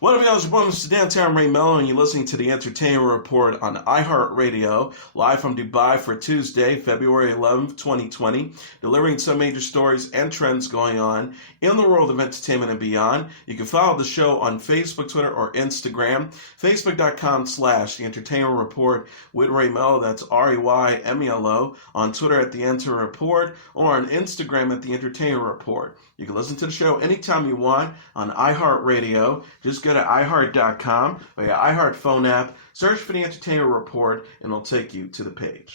What up, y'all? It's your boy, Mr. Downtown Ray Melo, and you're listening to the Entertainment Report on iHeartRadio, live from Dubai for Tuesday, February 11th, 2020, delivering some major stories and trends going on in the world of entertainment and beyond. You can follow the show on Facebook, Twitter, or Instagram, facebook.com/The Entertainment Report with Ray Melo, that's REYMELO, on Twitter at The Enter Report, or on Instagram at The Entertainment Report. You can listen to the show anytime you want on iHeartRadio. Just go to iHeart.com or your iHeart phone app, search for the Entertainment Report, and it'll take you to the page.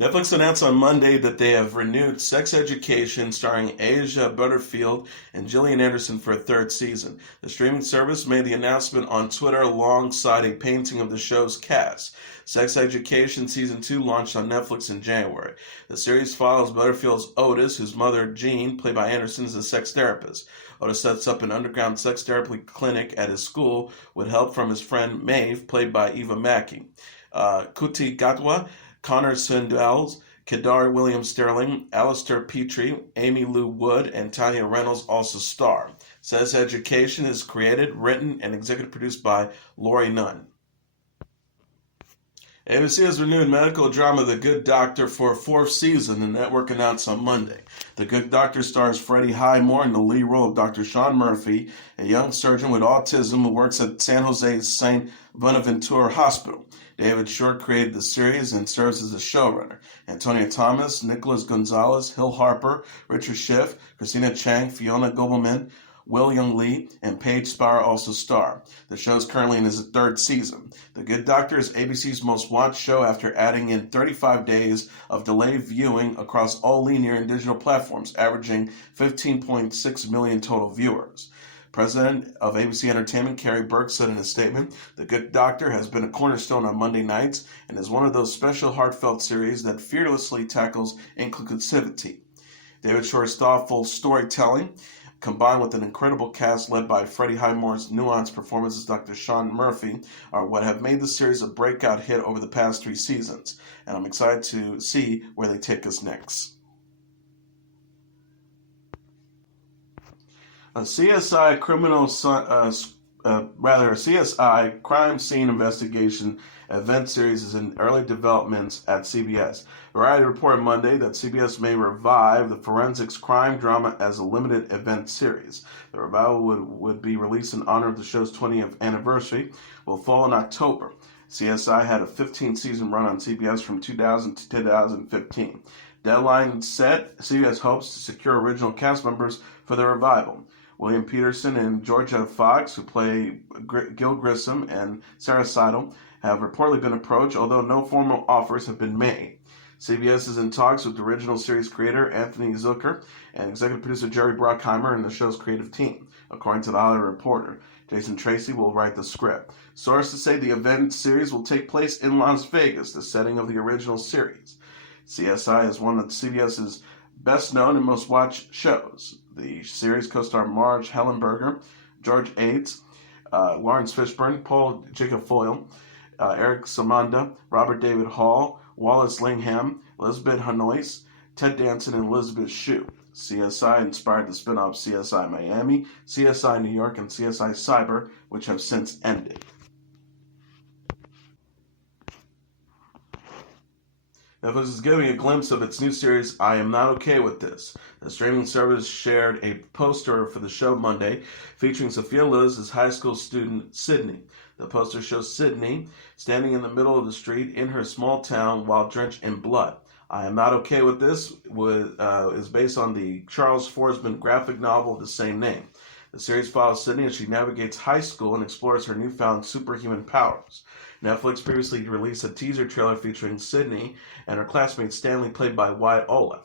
Netflix announced on Monday that they have renewed Sex Education, starring Asia Butterfield and Gillian Anderson, for a third season. The streaming service made the announcement on Twitter alongside a painting of the show's cast. Sex Education Season 2 launched on Netflix in January. The series follows Butterfield's Otis, whose mother, Jean, played by Anderson, is a sex therapist. Otis sets up an underground sex therapy clinic at his school with help from his friend Maeve, played by Eva Mackey. Kuti Gatwa, Connor Swindles, Kedar Williams Sterling, Alistair Petrie, Amy Lou Wood, and Tanya Reynolds also star. Sex Education is created, written, and executive produced by Laurie Nunn. ABC has renewed medical drama The Good Doctor for a fourth season, the network announced on Monday. The Good Doctor stars Freddie Highmore in the lead role of Dr. Sean Murphy, a young surgeon with autism who works at San Jose's St. Bonaventura Hospital. David Short created the series and serves as a showrunner. Antonia Thomas, Nicholas Gonzalez, Hill Harper, Richard Schiff, Christina Chang, Fiona Gobelman, Will Young Lee, and Paige Spire also star. The show is currently in its third season. The Good Doctor is ABC's most watched show after adding in 35 days of delayed viewing across all linear and digital platforms, averaging 15.6 million total viewers. President of ABC Entertainment, Carrie Burke, said in a statement, "The Good Doctor has been a cornerstone on Monday nights and is one of those special heartfelt series that fearlessly tackles inclusivity." David Short's thoughtful storytelling, combined with an incredible cast led by Freddie Highmore's nuanced performance as Dr. Sean Murphy, are what have made the series a breakout hit over the past 3 seasons, and I'm excited to see where they take us next. A CSI CSI crime scene investigation event series is in early developments at CBS. Variety reported Monday that CBS may revive the forensics crime drama as a limited event series. The revival would be released in honor of the show's 20th anniversary, will fall in October. CSI had a 15-season run on CBS from 2000 to 2015. Deadline set, CBS hopes to secure original cast members for the revival. William Peterson and Georgia Fox, who play Gil Grissom and Sarah Seidel, have reportedly been approached, although no formal offers have been made. CBS is in talks with the original series creator Anthony Zucker and executive producer Jerry Bruckheimer and the show's creative team, according to the Hollywood Reporter. Jason Tracy will write the script. Sources say the event series will take place in Las Vegas, the setting of the original series. CSI is one of CBS's best known and most watched shows. The series co-star Marge Hellenberger, George Aids, Lawrence Fishburne, Paul Gigafoyle, Eric Samanda, Robert David Hall, Wallace Lingham, Elizabeth Hanois, Ted Danson, and Elizabeth Shue. CSI inspired the spin-off CSI Miami, CSI New York, and CSI Cyber, which have since ended. Netflix is giving a glimpse of its new series, I Am Not Okay With This. The streaming service shared a poster for the show Monday featuring Sophia Lillis as high school student Sydney. The poster shows Sydney standing in the middle of the street in her small town while drenched in blood. I Am Not Okay With This is based on the Charles Forsman graphic novel of the same name. The series follows Sydney as she navigates high school and explores her newfound superhuman powers. Netflix previously released a teaser trailer featuring Sydney and her classmate Stanley, played by Wyatt Oleff.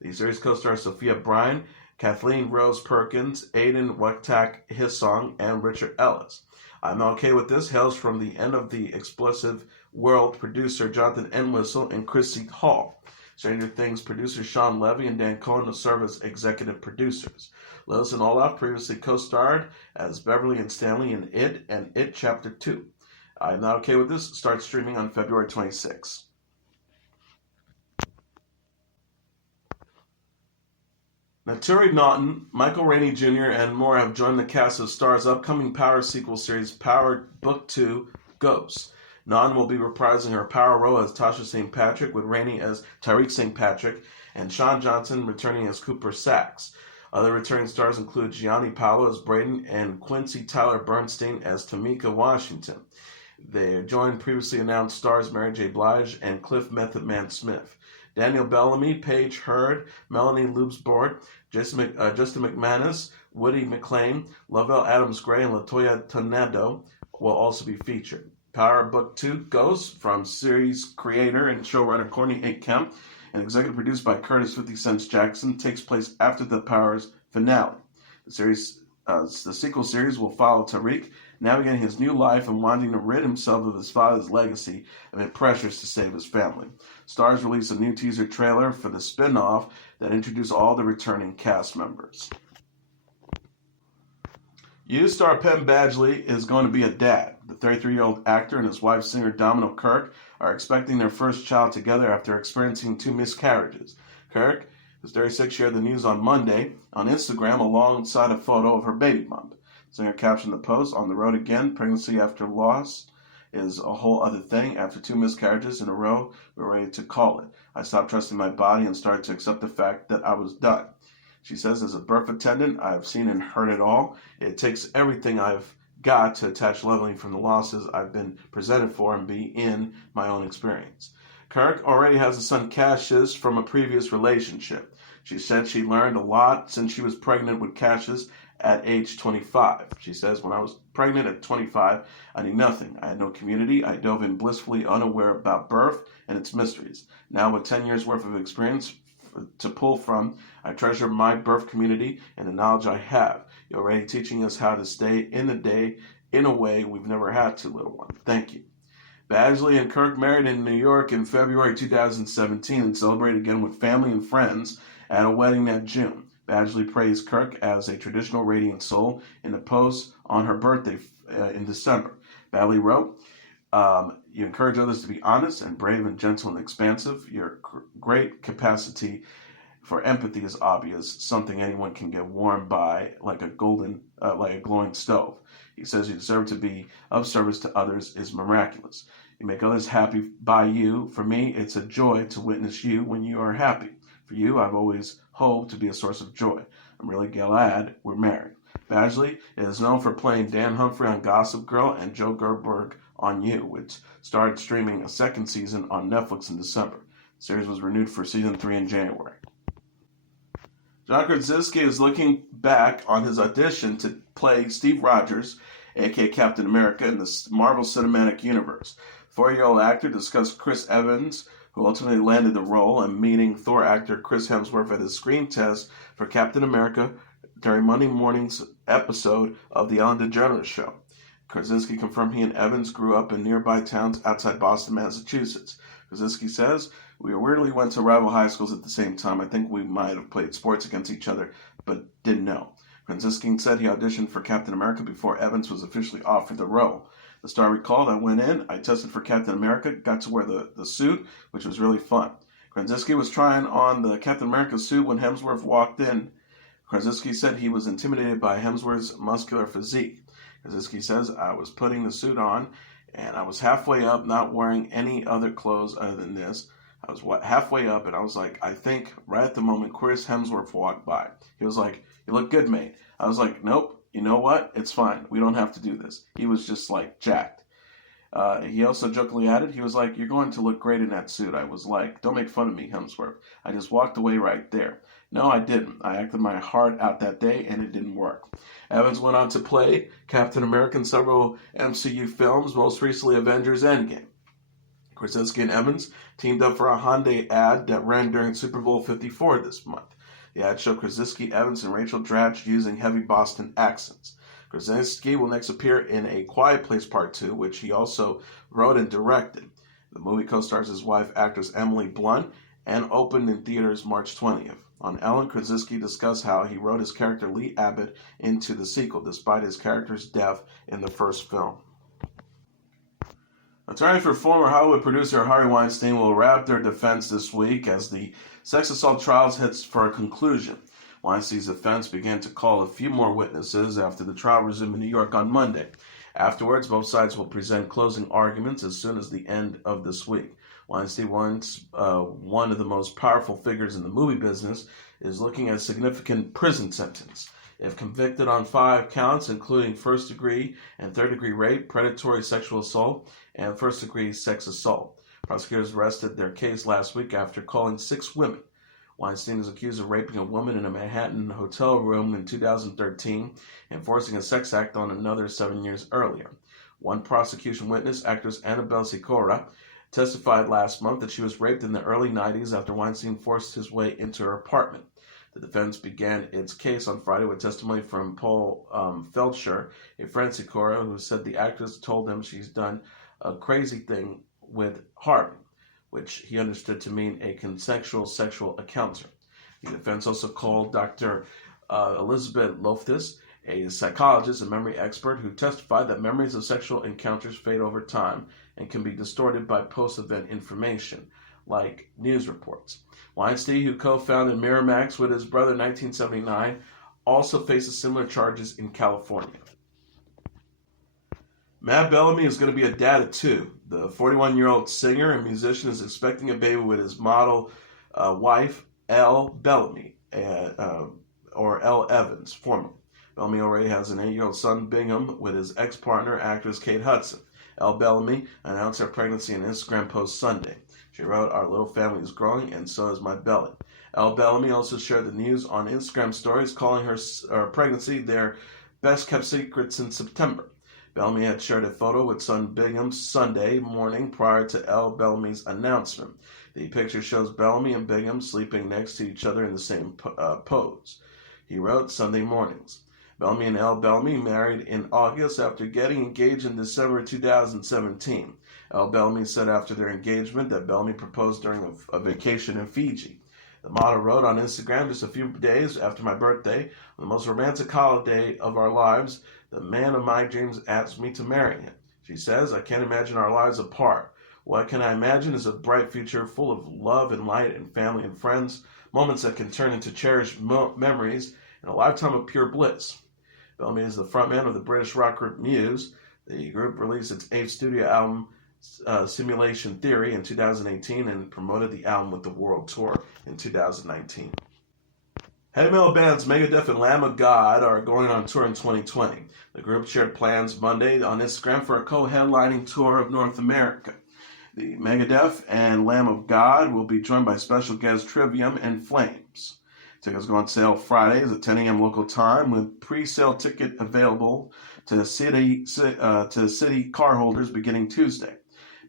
The series co-stars Sophia Bryan, Kathleen Rose Perkins, Aidan Waktak Hissong, and Richard Ellis. I'm Not Okay With This hails from the End of the Explosive World producer Jonathan Entwistle and Chrissy Hall. Stranger Things producer Sean Levy and Dan Cohen will serve as executive producers. Lillis and Oleff previously co-starred as Beverly and Stanley in It and It Chapter 2. I'm Not Okay With This starts streaming on February 26. Naturi Naughton, Michael Rainey Jr., and more have joined the cast of Star's upcoming Power sequel series, Power Book 2 Ghosts. Naughton will be reprising her Power role as Tasha St. Patrick, with Rainey as Tyreek St. Patrick, and Sean Johnson returning as Cooper Saxe. Other returning stars include Gianni Paolo as Braden and Quincy Tyler Bernstein as Tamika Washington. They joined previously announced stars Mary J. Blige and Cliff Method Man Smith. Daniel Bellamy, Paige Hurd, Melanie Lubsbord, Justin McManus, Woody McClain, Lovell Adams Gray, and Latoya Tonedo will also be featured. Power Book 2 Ghosts, from series creator and showrunner Courtney A. Kemp and executive produced by Curtis 50 Cent Jackson, takes place after the Powers finale. The sequel series will follow Tariq navigating his new life and wanting to rid himself of his father's legacy amid pressures to save his family. Starz released a new teaser trailer for the spin-off that introduced all the returning cast members. U-star Penn Badgley is going to be a dad. The 33-year-old actor and his wife, singer Domino Kirk, are expecting their first child together after experiencing 2 miscarriages. Kirk, who's 36, shared the news on Monday on Instagram alongside a photo of her baby bump. The singer captioned the post, "On the road again, pregnancy after loss is a whole other thing. After 2 miscarriages in a row, we're ready to call it. I stopped trusting my body and started to accept the fact that I was done." She says, "As a birth attendant, I've seen and heard it all. It takes everything I've got to attach leveling from the losses I've been presented for and be in my own experience." Kirk already has a son, Cassius, from a previous relationship. She said she learned a lot since she was pregnant with Cassius at age 25. She says, "When I was pregnant at 25, I knew nothing. I had no community. I dove in blissfully unaware about birth and its mysteries. Now, with 10 years worth of experience to pull from, I treasure my birth community and the knowledge I have. You're already teaching us how to stay in the day in a way we've never had to, little one. Thank you." Badgley and Kirk married in New York in February 2017 and celebrated again with family and friends at a wedding that June. Badgley praised Kirk as a traditional radiant soul in a post on her birthday in December. Badgley wrote, "You encourage others to be honest and brave and gentle and expansive. Your great capacity for empathy is obvious, something anyone can get warmed by, like a glowing stove. He says you deserve to be of service to others is miraculous. You make others happy by you. For me, it's a joy to witness you when you are happy. For you, I've always hoped to be a source of joy. I'm really glad we're married." Badgley is known for playing Dan Humphrey on Gossip Girl and Joe Gerberg on You, which started streaming a second season on Netflix in December. The series was renewed for season 3 in January. John Kraskinsi is looking back on his audition to play Steve Rogers, aka Captain America, in the Marvel Cinematic Universe. 40-year-old actor discussed Chris Evans, who ultimately landed the role, and meeting Thor actor Chris Hemsworth at his screen test for Captain America during Monday morning's episode of The Ellen DeGeneres Show. Kraskinsi confirmed he and Evans grew up in nearby towns outside Boston, Massachusetts. Kraskinsi says, "We weirdly went to rival high schools at the same time. I think we might have played sports against each other, but didn't know." Kraskinsi said he auditioned for Captain America before Evans was officially offered the role. The star recalled, "I went in, I tested for Captain America, got to wear the suit, which was really fun." Kraskinsi was trying on the Captain America suit when Hemsworth walked in. Kraskinsi said he was intimidated by Hemsworth's muscular physique. Kraskinsi says, "I was putting the suit on, and I was halfway up, not wearing any other clothes other than this. I was halfway up, and I was like, I think right at the moment Chris Hemsworth walked by. He was like, 'You look good, mate.' I was like, 'Nope, you know what? It's fine. We don't have to do this.' He was just like jacked." He also jokingly added, he was like, "You're going to look great in that suit." I was like, "Don't make fun of me, Hemsworth. I just walked away right there." No, I didn't. I acted my heart out that day, and it didn't work. Evans went on to play Captain America in several MCU films, most recently Avengers Endgame. Kraskinsi and Evans teamed up for a Hyundai ad that ran during Super Bowl 54 this month. The ad showed Kraskinsi, Evans, and Rachel Dratch using heavy Boston accents. Kraskinsi will next appear in A Quiet Place Part 2, which he also wrote and directed. The movie co-stars his wife, actress Emily Blunt, and opened in theaters March 20th. On Ellen, Kraskinsi discussed how he wrote his character Lee Abbott into the sequel, despite his character's death in the first film. Attorney for former Hollywood producer Harvey Weinstein will wrap their defense this week as the sex assault trials heads for a conclusion. Weinstein's defense began to call a few more witnesses after the trial resumed in New York on Monday. Afterwards, both sides will present closing arguments as soon as the end of this week. Weinstein, once one of the most powerful figures in the movie business, is looking at a significant prison sentence. If convicted on 5 counts, including first-degree and third-degree rape, predatory sexual assault, and first-degree sex assault. Prosecutors rested their case last week after calling 6 women. Weinstein is accused of raping a woman in a Manhattan hotel room in 2013 and forcing a sex act on another 7 years earlier. One prosecution witness, actress Annabelle Sicora, testified last month that she was raped in the early 90s after Weinstein forced his way into her apartment. The defense began its case on Friday with testimony from Paul Feldscher, a friend of Sicora, who said the actress told him she's done a crazy thing with Harvey, which he understood to mean a consensual sexual encounter. The defense also called Dr. Elizabeth Loftus, a psychologist and memory expert, who testified that memories of sexual encounters fade over time and can be distorted by post-event information, like news reports. Weinstein, who co-founded Miramax with his brother in 1979, also faces similar charges in California. Matt Bellamy is going to be a dad of 2. The 41-year-old singer and musician is expecting a baby with his model wife, Elle Bellamy, or Elle Evans, formerly. Bellamy already has an 8-year-old son, Bingham, with his ex-partner, actress Kate Hudson. Elle Bellamy announced her pregnancy in an Instagram post Sunday. She wrote, "Our little family is growing, and so is my belly." Elle Bellamy also shared the news on Instagram stories, calling her pregnancy their best-kept secret since September. Bellamy had shared a photo with son Bingham Sunday morning prior to Elle Bellamy's announcement. The picture shows Bellamy and Bingham sleeping next to each other in the same pose. He wrote, "Sunday mornings." Bellamy and Elle Bellamy married in August after getting engaged in December 2017. Elle Bellamy said after their engagement that Bellamy proposed during a vacation in Fiji. The model wrote on Instagram, "Just a few days after my birthday, the most romantic holiday of our lives, the man of my dreams asked me to marry him." She says, "I can't imagine our lives apart. What can I imagine is a bright future full of love and light and family and friends, moments that can turn into cherished memories and a lifetime of pure bliss." Bellamy is the frontman of the British rock group Muse. The group released its 8th studio album, Simulation Theory, in 2018 and promoted the album with the world tour in 2019. Heavy metal bands Megadeth and Lamb of God are going on tour in 2020. The group shared plans Monday on Instagram for a co-headlining tour of North America. The Megadeth and Lamb of God will be joined by special guests Trivium and Flames. Tickets go on sale Friday at 10 a.m. local time, with pre-sale ticket available to city car holders beginning Tuesday.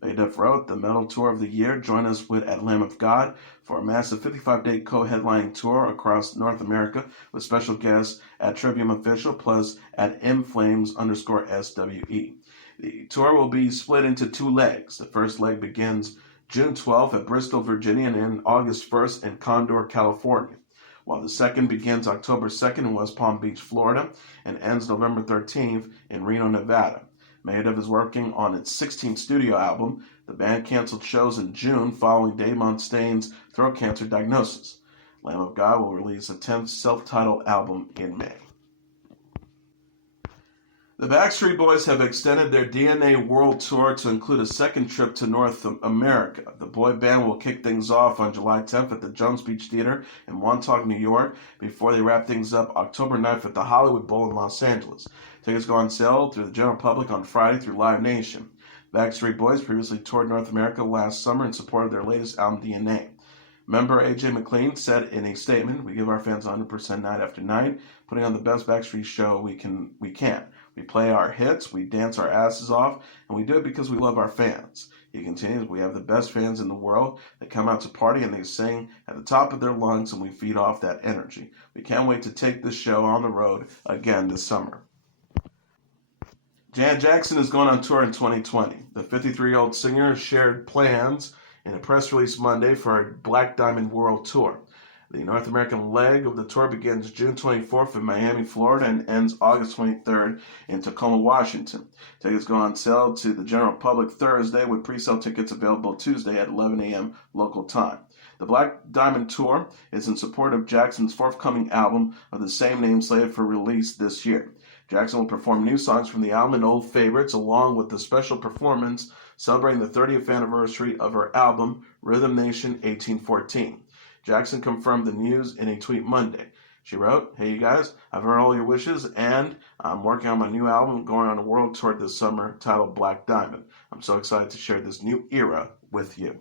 Megadeth wrote, "The metal tour of the year. Join us at Lamb of God for a massive 55-day co-headlining tour across North America with special guests at Trivium Official plus at mflames_SWE. The tour will be split into 2 legs. The first leg begins June 12th at Bristol, Virginia, and ends August 1st in Condor, California, while the second begins October 2nd in West Palm Beach, Florida, and ends November 13th in Reno, Nevada. Megadeth is working on its 16th studio album. The band canceled shows in June following Dave Mustaine's throat cancer diagnosis. Lamb of God will release a 10th self-titled album in May. The Backstreet Boys have extended their DNA World Tour to include a second trip to North America. The boy band will kick things off on July 10th at the Jones Beach Theater in Montauk, New York, before they wrap things up October 9th at the Hollywood Bowl in Los Angeles. Tickets go on sale through the general public on Friday through Live Nation. Backstreet Boys previously toured North America last summer in support of their latest album, DNA. Member A.J. McLean said in a statement, "We give our fans 100% night after night, putting on the best Backstreet show we can. We play our hits, we dance our asses off, and we do it because we love our fans." He continues, "We have the best fans in the world. They come out to party and they sing at the top of their lungs, and we feed off that energy. We can't wait to take this show on the road again this summer." Janet Jackson is going on tour in 2020. The 53-year-old singer shared plans in a press release Monday for a Black Diamond World Tour. The North American leg of the tour begins June 24th in Miami, Florida, and ends August 23rd in Tacoma, Washington. Tickets go on sale to the general public Thursday, with pre-sale tickets available Tuesday at 11 a.m. local time. The Black Diamond Tour is in support of Jackson's forthcoming album of the same name slated for release this year. Jackson will perform new songs from the album and old favorites, along with the special performance celebrating the 30th anniversary of her album, Rhythm Nation 1814. Jackson confirmed the news in a tweet Monday. She wrote, "Hey you guys, I've heard all your wishes and I'm working on my new album going on a world tour this summer titled Black Diamond. I'm so excited to share this new era with you."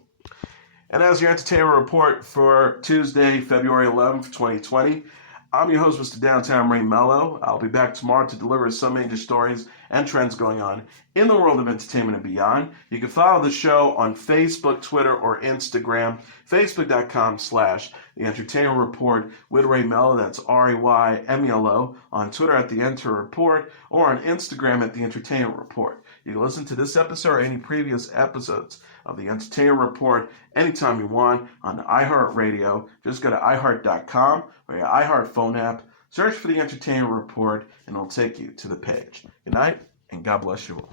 And as your entertainment report for Tuesday, February 11th, 2020, I'm your host, Mr. Downtown Ray Melo. I'll be back tomorrow to deliver some major stories and trends going on in the world of entertainment and beyond. You can follow the show on Facebook, Twitter, or Instagram. Facebook.com/The Entertainment Report with Ray Melo. That's RAYMELO. On Twitter at The Enter Report or on Instagram at The Entertainment Report. You can listen to this episode or any previous episodes of The Entertainment Report anytime you want on iHeartRadio. Just go to iHeart.com or your iHeart phone app, search for The Entertainment Report, and it'll take you to the page. Good night, and God bless you all.